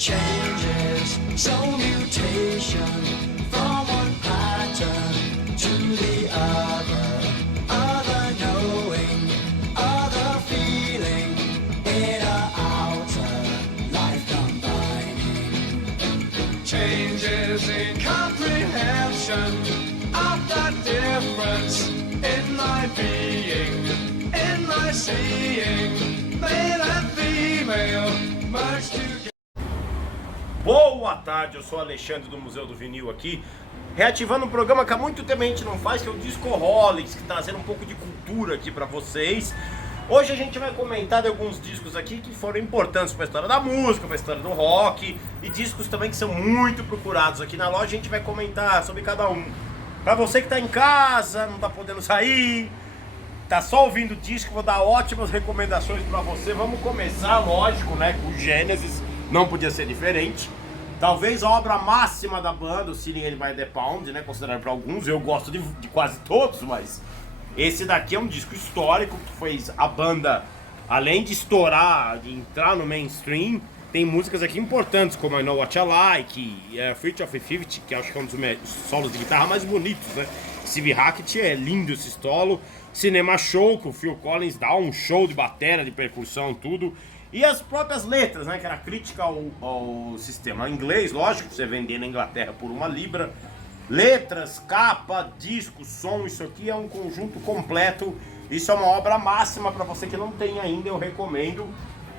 changes, so mutation from one pattern to the other knowing, other feeling, inner outer life combining. Changes in comprehension of the difference in my being, in my seeing, male and female merged together. Boa tarde, eu sou Alexandre do Museu do Vinil aqui, reativando um programa que há muito tempo a gente não faz, que é o Discoholics, que trazendo um pouco de cultura aqui pra vocês. Hoje a gente vai comentar de alguns discos aqui que foram importantes para a história da música, para a história do rock, e discos também que são muito procurados aqui na loja. A gente vai comentar sobre cada um. Para você que tá em casa, não tá podendo sair, tá só ouvindo disco, vou dar ótimas recomendações para você. Vamos começar, lógico, né, com o Genesis, não podia ser diferente. Talvez a obra máxima da banda, o Sealing It by the Pound, né, considerado para alguns. Eu gosto de quase todos, mas esse daqui é um disco histórico que fez a banda, além de estourar, de entrar no mainstream, tem músicas aqui importantes como I Know What You Like, Fate of the 50, que acho que é um dos solos de guitarra mais bonitos, né? Steve Hackett é lindo esse solo. Cinema Show, que o Phil Collins dá um show de bateria, de percussão, tudo. E as próprias letras, né? Que era crítica ao sistema inglês, lógico, você vender na Inglaterra por uma libra. Letras, capa, disco, som, isso aqui é um conjunto completo. Isso é uma obra máxima para você que não tem ainda, eu recomendo.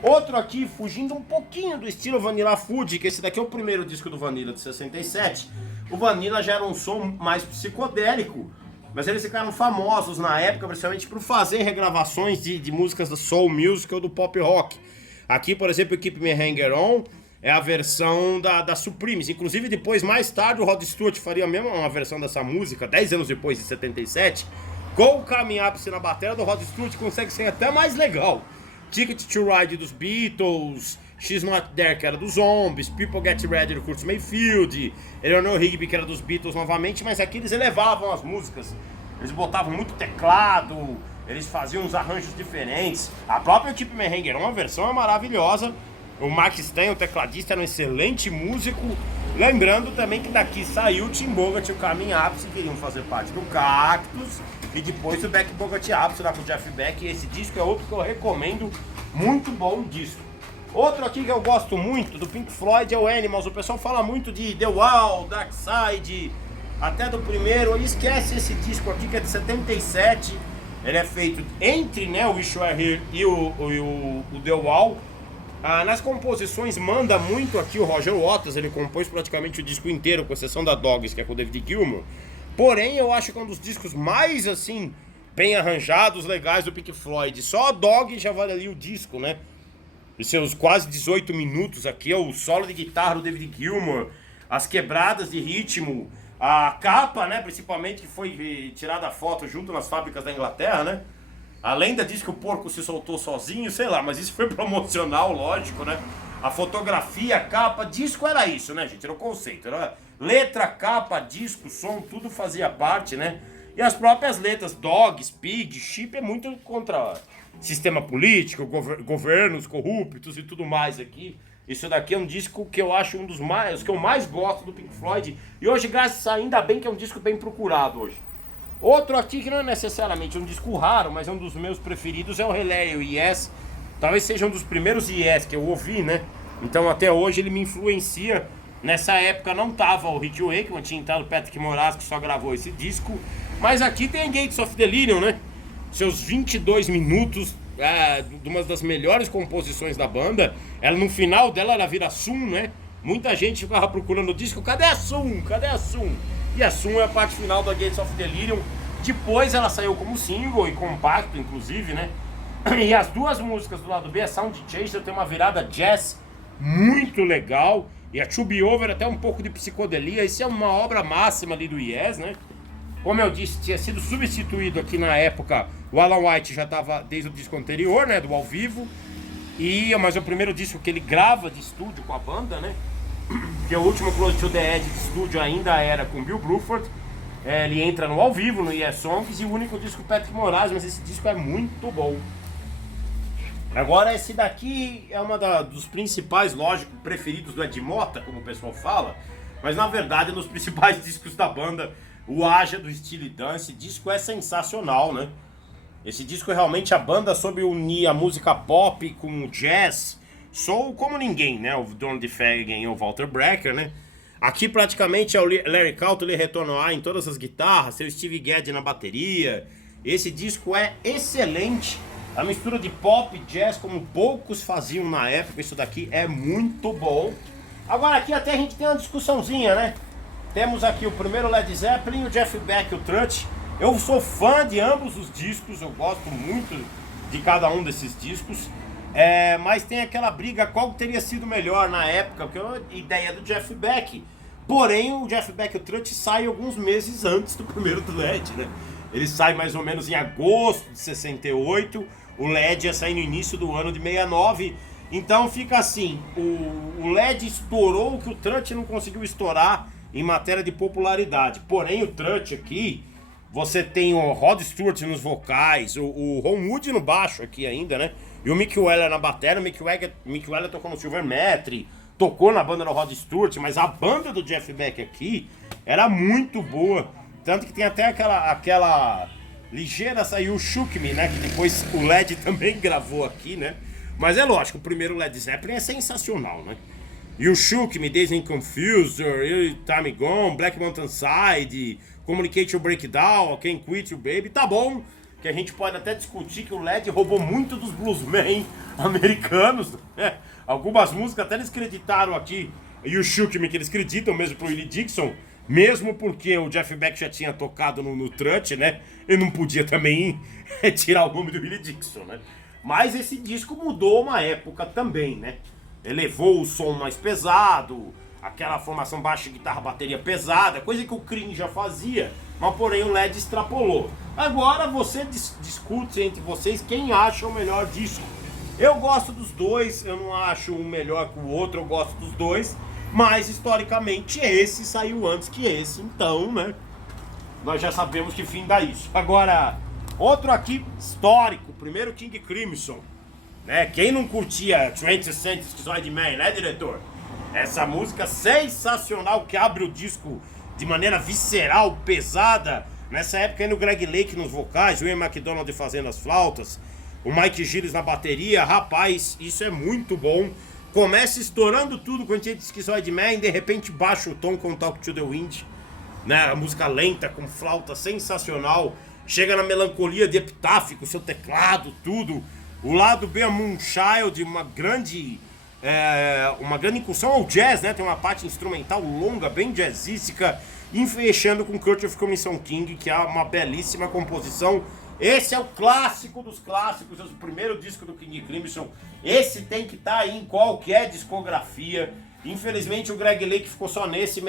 Outro aqui, fugindo um pouquinho do estilo Vanilla Fudge, que esse daqui é o primeiro disco do Vanilla de 67. O Vanilla já era um som mais psicodélico, mas eles ficaram famosos na época, principalmente por fazer regravações de músicas da soul music ou do pop rock. Aqui, por exemplo, Keep Me Hanging On é a versão da Supremes. Inclusive, depois, mais tarde, o Rod Stewart faria mesmo uma versão dessa música, 10 anos depois, de 77. Com o Coming Up na bateria do Rod Stewart, consegue ser até mais legal. Ticket to Ride dos Beatles, She's Not There, que era dos Zombies, People Get Ready do Curtis Mayfield, Eleanor Rigby, que era dos Beatles novamente, mas aqui eles elevavam as músicas. Eles botavam muito teclado, eles faziam uns arranjos diferentes. A própria Keep Me Hanging On, a versão é maravilhosa. O Mark Stein, o tecladista, era um excelente músico. Lembrando também que daqui saiu o Tim Bogart e o Coming Up, que queriam fazer parte do Cactus. E depois o Beck Bogart Up, lá com o Jeff Beck. E esse disco é outro que eu recomendo. Muito bom disco. Outro aqui que eu gosto muito, do Pink Floyd, é o Animals. O pessoal fala muito de The Wall, Dark Side, até do primeiro. Ele esquece esse disco aqui, que é de 77. Ele é feito entre, né, o Wish You Were Here e o The Wall. Nas composições manda muito aqui o Roger Waters. Ele compôs praticamente o disco inteiro, com exceção da Dogs, que é com o David Gilmour. Porém, eu acho que é um dos discos mais, assim, bem arranjados, legais do Pink Floyd. Só a Dog já vale ali o disco, né? Os seus quase 18 minutos aqui, o solo de guitarra do David Gilmour, as quebradas de ritmo, a capa, né, principalmente, que foi tirada a foto junto nas fábricas da Inglaterra, né? A lenda diz que o porco se soltou sozinho, sei lá, mas isso foi promocional, lógico, né? A fotografia, a capa, disco era isso, né, gente? Era o conceito, era letra, capa, disco, som, tudo fazia parte, né? E as próprias letras, dogs, pig, chip, é muito contra sistema político, governos corruptos e tudo mais aqui. Isso daqui é um disco que eu acho um dos mais, que eu mais gosto do Pink Floyd. E hoje, graças a ainda bem que é um disco bem procurado hoje. Outro aqui que não é necessariamente um disco raro, mas é um dos meus preferidos, é o Relay, o Yes. Talvez seja um dos primeiros Yes que eu ouvi, né? Então até hoje ele me influencia. Nessa época não tava o Hit You Wakeman, tinha entrado o Patrick Moraz, que só gravou esse disco. Mas aqui tem Gates of Delirium, né? Seus 22 minutos, de uma das melhores composições da banda. Ela, no final dela, ela vira Sum, né? Muita gente ficava procurando o disco, cadê a Sum? Cadê a Sum? E a Sum é a parte final da Gates of Delirium. Depois ela saiu como single e compacto, inclusive, né? E as duas músicas do lado B, a Sound Chaser, tem uma virada jazz muito legal. E a To Be Over até um pouco de psicodelia. Isso é uma obra máxima ali do Yes, né? Como eu disse, tinha sido substituído aqui na época. O Alan White já estava desde o disco anterior, né? Do ao vivo. Mas é o primeiro disco que ele grava de estúdio com a banda, né? Que o último Close to the Edge de estúdio ainda era com Bill Bruford. Ele entra no ao vivo, no Yes Songs. E o único disco Patrick Moraz, mas esse disco é muito bom. Agora esse daqui é dos principais, lógico, preferidos do Ed Mota, como o pessoal fala, mas na verdade é um dos principais discos da banda, o Aja do Steely Dan. Esse disco é sensacional, né? Esse disco realmente a banda soube unir a música pop com o jazz, soul como ninguém, né? O Don DeFagan e o Walter Brecker, né? Aqui praticamente é o Larry Calton, ele retornou em todas as guitarras, tem o Steve Gadd na bateria. Esse disco é excelente. A mistura de pop e jazz como poucos faziam na época, isso daqui é muito bom. Agora aqui até a gente tem uma discussãozinha, né? Temos aqui o primeiro Led Zeppelin, o Jeff Beck e o Trutt. Eu sou fã de ambos os discos, eu gosto muito de cada um desses discos. Mas tem aquela briga, qual teria sido melhor na época, porque é uma ideia do Jeff Beck. Porém, o Jeff Beck e o Trutt saem alguns meses antes do primeiro do Led, né? Ele sai mais ou menos em agosto de 68, o Led ia sair no início do ano de 69. Então fica assim, o Led estourou o que o Trutt não conseguiu estourar em matéria de popularidade. Porém, o Trutt aqui, você tem o Rod Stewart nos vocais, o Ron Wood no baixo aqui ainda, né? E o Mick Weller na bateria. O Mick Weller tocou no Silver Metre, tocou na banda do Rod Stewart, mas a banda do Jeff Beck aqui era muito boa. Tanto que tem até aquela ligeira saiu o Shook Me, né? Que depois o Led também gravou aqui, né? Mas é lógico, o primeiro Led Zeppelin é sensacional, né? E o Shook Me, Dazed and Confuser, Time Gone, Black Mountain Side, Communicate Your Breakdown, Can't Quit You Baby, tá bom, que a gente pode até discutir que o Led roubou muito dos bluesmen americanos, né? Algumas músicas até eles creditaram aqui, e o Shook Me que eles acreditam mesmo pro Willie Dixon, mesmo porque o Jeff Beck já tinha tocado no Trutt, né? Eu não podia também tirar o nome do Willie Dixon, né? Mas esse disco mudou uma época também, né? Elevou o som mais pesado, aquela formação baixa, guitarra, bateria pesada, coisa que o Cream já fazia, mas porém o Led extrapolou. Agora você discute entre vocês quem acha o melhor disco. Eu gosto dos dois, eu não acho um melhor que o outro, eu gosto dos dois, mas historicamente esse saiu antes que esse, então, né? Nós já sabemos que fim dá isso. Agora, outro aqui histórico, primeiro King Crimson, né? Quem não curtia 20th Century Schizoid Man, né, diretor? Essa música sensacional que abre o disco de maneira visceral, pesada. Nessa época ainda o Greg Lake nos vocais, o Ian McDonald fazendo as flautas, o Mike Gillis na bateria. Rapaz, isso é muito bom. Começa estourando tudo com a gente Schizoid Man, de repente baixa o tom com Talk to the Wind, né? A música lenta com flauta sensacional. Chega na melancolia de Epitaph com seu teclado, tudo. O lado B, a Moonchild, uma grande incursão ao jazz, né? Tem uma parte instrumental longa, bem jazzística, e fechando com Court of Crimson King, que é uma belíssima composição. Esse é o clássico dos clássicos, é o primeiro disco do King Crimson. Esse tem que estar aí em qualquer discografia. Infelizmente o Greg Lake ficou só nesse,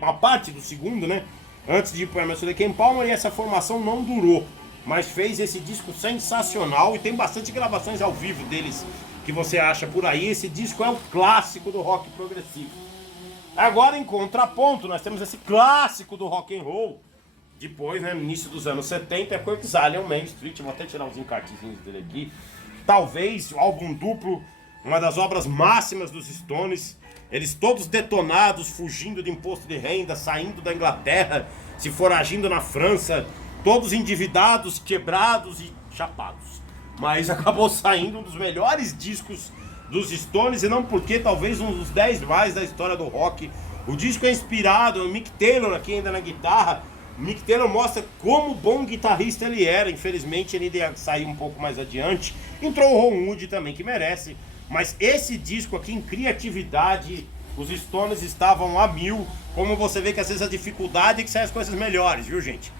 uma parte do segundo, né? Antes de ir para o Emerson Lake and Palmer, e essa formação não durou. Mas fez esse disco sensacional e tem bastante gravações ao vivo deles que você acha por aí. Esse disco é o clássico do rock progressivo. Agora, em contraponto, nós temos esse clássico do rock and roll. Depois, né, no início dos anos 70, é com o Exile on Main Street. Vou até tirar uns encartezinhos dele aqui. Talvez o álbum duplo, uma das obras máximas dos Stones. Eles todos detonados, fugindo de imposto de renda, saindo da Inglaterra, se foragindo na França, todos endividados, quebrados e chapados. Mas acabou saindo um dos melhores discos dos Stones, e não porque talvez um dos 10 mais da história do rock. O disco é inspirado no Mick Taylor aqui ainda na guitarra. O Mick Taylor mostra como bom guitarrista ele era. Infelizmente ele ia sair um pouco mais adiante. Entrou o Ron Wood também, que merece. Mas esse disco aqui, em criatividade, os Stones estavam a mil. Como você vê que às vezes a dificuldade é que saem as coisas melhores, viu, gente?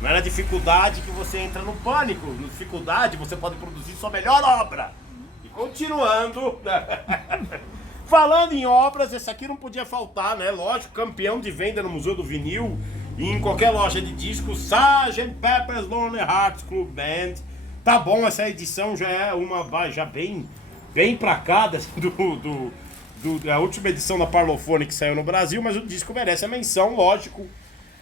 Não é na dificuldade que você entra no pânico. Na dificuldade você pode produzir sua melhor obra. E continuando... Falando em obras, esse aqui não podia faltar, né? Lógico, campeão de venda no Museu do Vinil e em qualquer loja de discos, Sgt. Pepper's Lonely Hearts Club Band. Tá bom, essa edição já é uma já bem pra cá da última edição da Parlophone que saiu no Brasil, mas o disco merece a menção, lógico.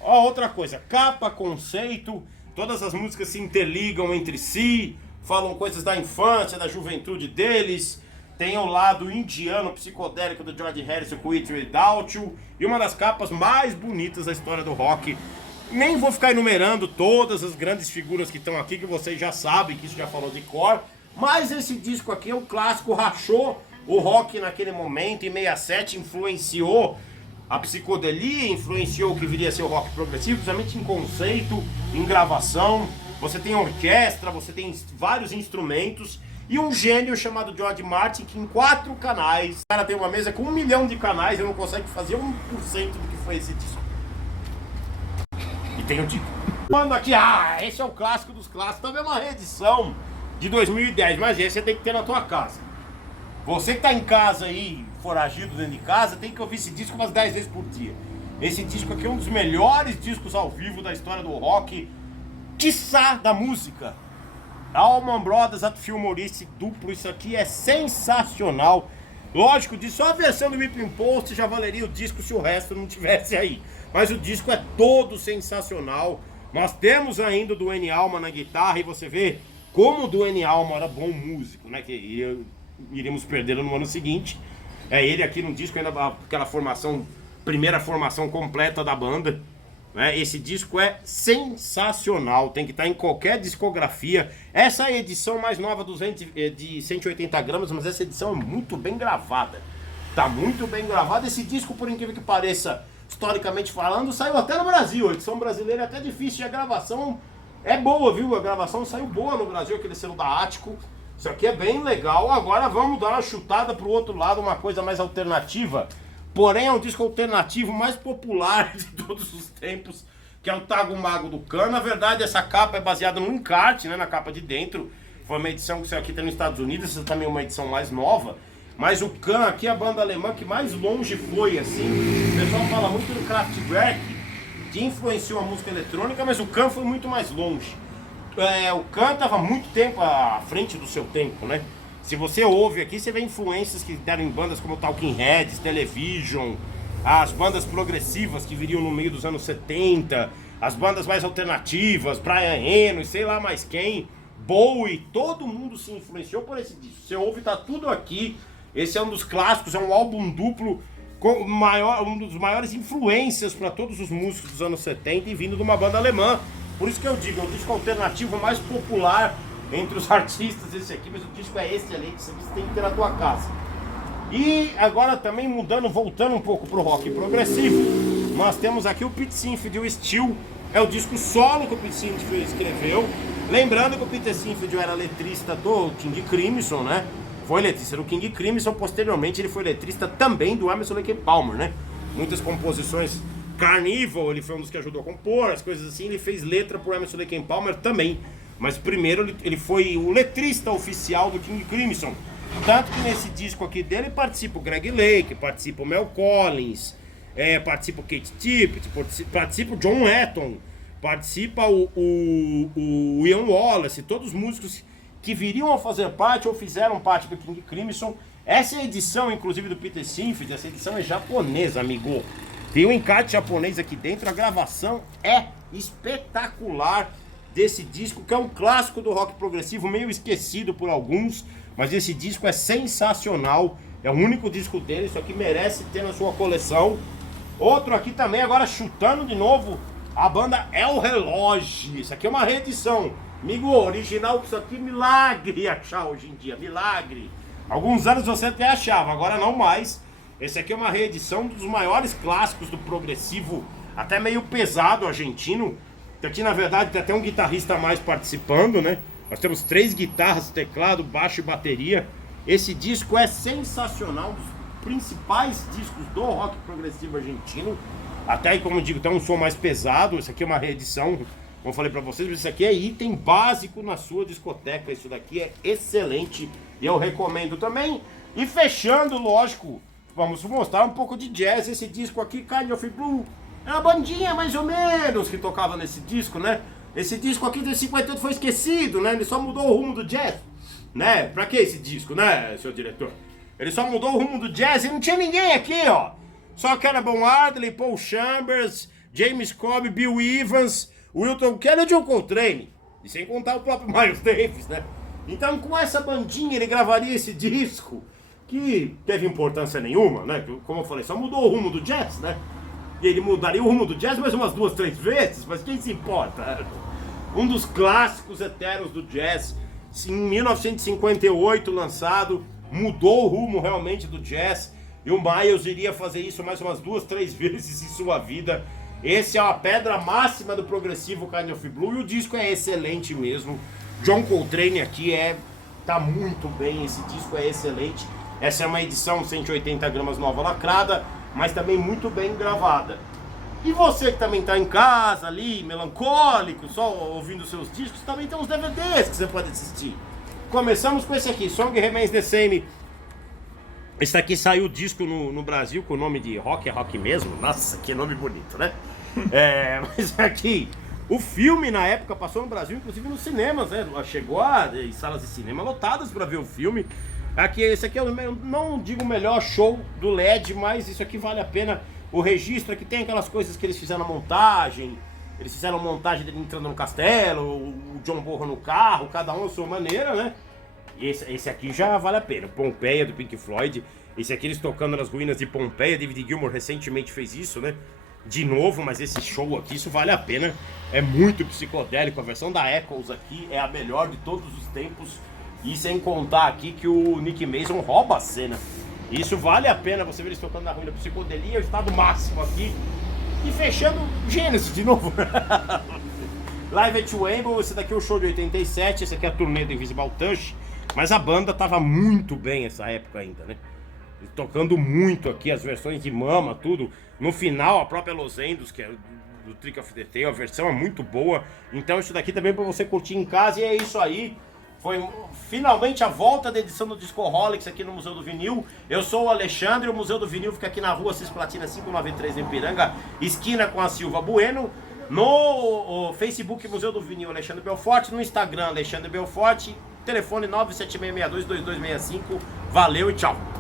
Ó, outra coisa, capa, conceito, todas as músicas se interligam entre si, falam coisas da infância, da juventude deles. Tem o lado indiano psicodélico do George Harrison com With or Without You, e uma das capas mais bonitas da história do rock. Nem vou ficar enumerando todas as grandes figuras que estão aqui, que vocês já sabem, que isso já falou de cor, mas esse disco aqui é um clássico, rachou o rock naquele momento, em 67, influenciou a psicodelia, influenciou o que viria a ser o rock progressivo, principalmente em conceito, em gravação. Você tem orquestra, você tem vários instrumentos, e um gênio chamado George Martin, que em 4 canais, o cara tem uma mesa com 1 milhão de canais e não consegue fazer 1% do que foi esse disco. E tem o título. Mano, aqui, esse é o clássico dos clássicos, também é uma reedição de 2010, mas esse você tem que ter na tua casa. Você que tá em casa aí, foragido dentro de casa, tem que ouvir esse disco umas 10 vezes por dia. Esse disco aqui é um dos melhores discos ao vivo da história do rock, quiçá da música. Allman Brothers at Fillmore duplo, isso aqui é sensacional. Lógico, só a versão do Whipping Post já valeria o disco se o resto não tivesse aí. Mas o disco é todo sensacional. Nós temos ainda o Duane Allman na guitarra, e você vê como o Duane Allman era bom músico, né? Que iríamos perdê-lo no ano seguinte. É ele aqui no disco, ainda aquela formação, primeira formação completa da banda. Esse disco é sensacional, tem que estar em qualquer discografia. Essa é a edição mais nova de 180 gramas, mas essa edição é muito bem gravada. Tá muito bem gravada. Esse disco, por incrível que pareça, historicamente falando, saiu até no Brasil. A edição brasileira é até difícil, e a gravação é boa, viu? A gravação saiu boa no Brasil, aquele selo da Ático. Isso aqui é bem legal. Agora vamos dar uma chutada pro outro lado, uma coisa mais alternativa. Porém, é um disco alternativo mais popular de todos os tempos, que é o Tago Mago do Khan. Na verdade, essa capa é baseada num encarte, né, na capa de dentro. Foi uma edição que saiu aqui nos Estados Unidos, essa também é uma edição mais nova. Mas o Khan aqui é a banda alemã que mais longe foi, assim. O pessoal fala muito do Kraftwerk, que influenciou a música eletrônica, mas o Khan foi muito mais longe. O Khan estava muito tempo à frente do seu tempo, né? Se você ouve aqui, você vê influências que deram em bandas como Talking Heads, Television, as bandas progressivas que viriam no meio dos anos 70, as bandas mais alternativas, Brian Eno, sei lá mais quem, Bowie, todo mundo se influenciou por esse disco. Você ouve, tá tudo aqui. Esse é um dos clássicos, é um álbum duplo, com um dos maiores influências para todos os músicos dos anos 70 e vindo de uma banda alemã. Por isso que eu digo, é o disco alternativo mais popular entre os artistas, esse aqui, mas o disco é excelente, isso aqui você tem que ter na tua casa. E agora também voltando um pouco pro rock progressivo, nós temos aqui o Pete Sinfield, o Steel, é o disco solo que o Pete Sinfield escreveu. Lembrando que o Peter Sinfield era letrista do King Crimson, né? Foi letrista do King Crimson, posteriormente ele foi letrista também do Emerson Lake Palmer, né? Muitas composições, Carnival, ele foi um dos que ajudou a compor, as coisas assim, ele fez letra pro Emerson Lake Palmer também. Mas primeiro ele foi o letrista oficial do King Crimson. Tanto que nesse disco aqui dele participa o Greg Lake, participa o Mel Collins, participa o Kate Tippett, participa o John Letton, participa o Ian Wallace, todos os músicos que viriam a fazer parte ou fizeram parte do King Crimson. Essa é a edição, inclusive, do Peter Sinfield, essa edição é japonesa, amigo. Tem um encarte japonês aqui dentro, a gravação é espetacular desse disco, que é um clássico do rock progressivo, meio esquecido por alguns, mas esse disco é sensacional, é o único disco dele, isso aqui merece ter na sua coleção. Outro aqui também, agora chutando de novo, a banda El Relógio, isso aqui é uma reedição, amigo, original, isso aqui milagre achar hoje em dia, milagre. Alguns anos você até achava, agora não mais. Esse aqui é uma reedição dos maiores clássicos do progressivo, até meio pesado argentino. Aqui, na verdade, tem até um guitarrista a mais participando, né? Nós temos 3 guitarras, teclado, baixo e bateria. Esse disco é sensacional, um dos principais discos do rock progressivo argentino. Até aí, como eu digo, tem um som mais pesado. Esse aqui é uma reedição, como eu falei pra vocês, mas isso aqui é item básico na sua discoteca. Isso daqui é excelente e eu recomendo também. E fechando, lógico, vamos mostrar um pouco de jazz. Esse disco aqui, Kind of Blue, é uma bandinha mais ou menos que tocava nesse disco, né? Esse disco aqui de 58 foi esquecido, né? Ele só mudou o rumo do jazz, né? Pra que esse disco, né, seu diretor? Ele só mudou o rumo do jazz e não tinha ninguém aqui, ó. Só Cannibal Adderley, Paul Chambers, James Cobb, Bill Evans, Wilton Kennedy e John Coltrane. E sem contar o próprio Miles Davis, né? Então, com essa bandinha, ele gravaria esse disco, que teve importância nenhuma, né? Como eu falei, só mudou o rumo do jazz, né? E ele mudaria o rumo do jazz mais umas 2, 3 vezes, mas quem se importa? Um dos clássicos eternos do jazz, em 1958 lançado, mudou o rumo realmente do jazz, e o Miles iria fazer isso mais umas 2, 3 vezes em sua vida. Esse é a pedra máxima do progressivo Kind of Blue, e o disco é excelente mesmo. John Coltrane aqui tá muito bem, esse disco é excelente. Essa é uma edição 180 gramas nova lacrada, mas também muito bem gravada. E você que também tá em casa ali, melancólico, só ouvindo seus discos, também tem uns DVDs que você pode assistir. Começamos com esse aqui, Song Remains the Same. Esse aqui saiu o disco no Brasil com o nome de Rock é Rock mesmo. Nossa, que nome bonito, né? Mas aqui, o filme na época passou no Brasil, inclusive nos cinemas, né? Chegou em salas de cinema lotadas para ver o filme. Aqui, esse aqui eu não digo o melhor show do LED, mas isso aqui vale a pena. O registro aqui tem aquelas coisas que eles fizeram na montagem. Eles fizeram a montagem dele entrando no castelo, o John Bonham no carro, cada um a sua maneira, né? E esse aqui já vale a pena. Pompeia do Pink Floyd. Esse aqui eles tocando nas ruínas de Pompeia. David Gilmour recentemente fez isso, né? De novo, mas esse show aqui, isso vale a pena. É muito psicodélico. A versão da Echoes aqui é a melhor de todos os tempos. E sem contar aqui que o Nick Mason rouba a cena. Isso vale a pena você ver eles tocando na ruína. Psicodelia é o estado máximo aqui. E fechando Genesis de novo. Live at Wembley, esse daqui é o show de 87, esse aqui é a turnê do Invisible Touch. Mas a banda tava muito bem nessa época ainda, né? Tocando muito aqui, as versões de Mama, tudo. No final, a própria Los Endos, que é do Trick of the Tail, a versão é muito boa. Então isso daqui também pra você curtir em casa, e é isso aí. Foi finalmente a volta da edição do Discoholics aqui no Museu do Vinil. Eu sou o Alexandre, o Museu do Vinil fica aqui na rua Cisplatina 593 em Ipiranga, esquina com a Silva Bueno. No Facebook Museu do Vinil Alexandre Belforte, no Instagram Alexandre Belforte, telefone 976622265. Valeu e tchau!